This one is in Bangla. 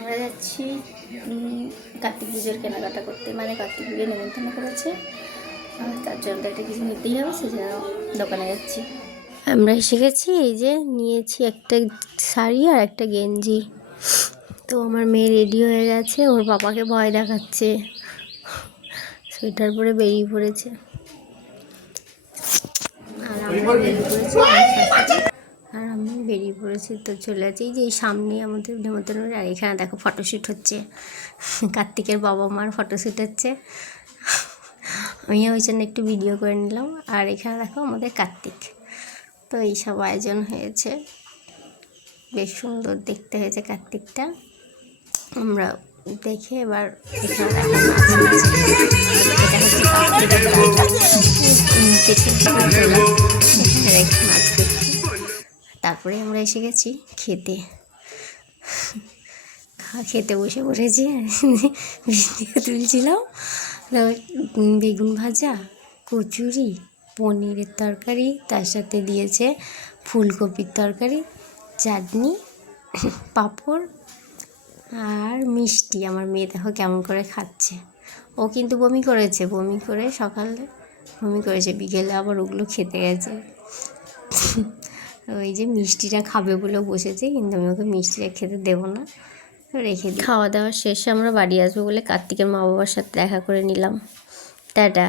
আমরা যাচ্ছি কার্তিক পুজোর কেনাকাটা করতে, মানে কার্তিক পুজোর নেমন্তন্ন করেছে, তার জন্য একটা কিছু নিতেই হবে, সেজন্য দোকানে যাচ্ছি। আমরা এসে গেছি, এই যে নিয়েছি একটা শাড়ি আর একটা গেঞ্জি। তো আমার মেয়ে রেডি হয়ে গেছে, ওর বাবাকে ভয় দেখাচ্ছে, সোয়েটার পরে বেরিয়ে পড়েছে। আর আমি বেরিয়ে পড়েছি, তো চলে যাচ্ছি। এই যে এই সামনে আমাদের নেমন্তন্ন, আর এখানে দেখো ফটোশ্যুট হচ্ছে, কার্তিকের বাবা মার ফটোশ্যুট হচ্ছে। আমি ওই জন্য একটু ভিডিও করে নিলাম। আর এখানে দেখো আমাদের কার্তিক। তো এইসব আয়োজন হয়েছে, বেশ সুন্দর দেখতে হয়েছে কার্তিকটা। আমরা দেখে এবার এখানে দেখো নাচ করছি। তারপরে আমরা এসে গেছি খেতে বসে পড়েছি, ভিডিও তুলছিলাম। বেগুন ভাজা, কচুরি, পনিরের তরকারি, তার সাথে দিয়েছে ফুলকপির তরকারি, চাটনি, পাঁপড় আর মিষ্টি। আমার মেয়ে দেখো কেমন করে খাচ্ছে। ও কিন্তু বমি করেছে, বমি করে সকালে বমি করেছে, বিকেলে আবার ওগুলো খেতে গেছে। ওই যে মিষ্টিটা খাবে বলে বসেছে, কিন্তু আমি ওকে মিষ্টিটা খেতে দেবো না, রেখে দিই। খাওয়া দাওয়া শেষে আমরা বাড়ি আসবো বলে কার্তিকের মা বাবার সাথে দেখা করে নিলাম। টাটা।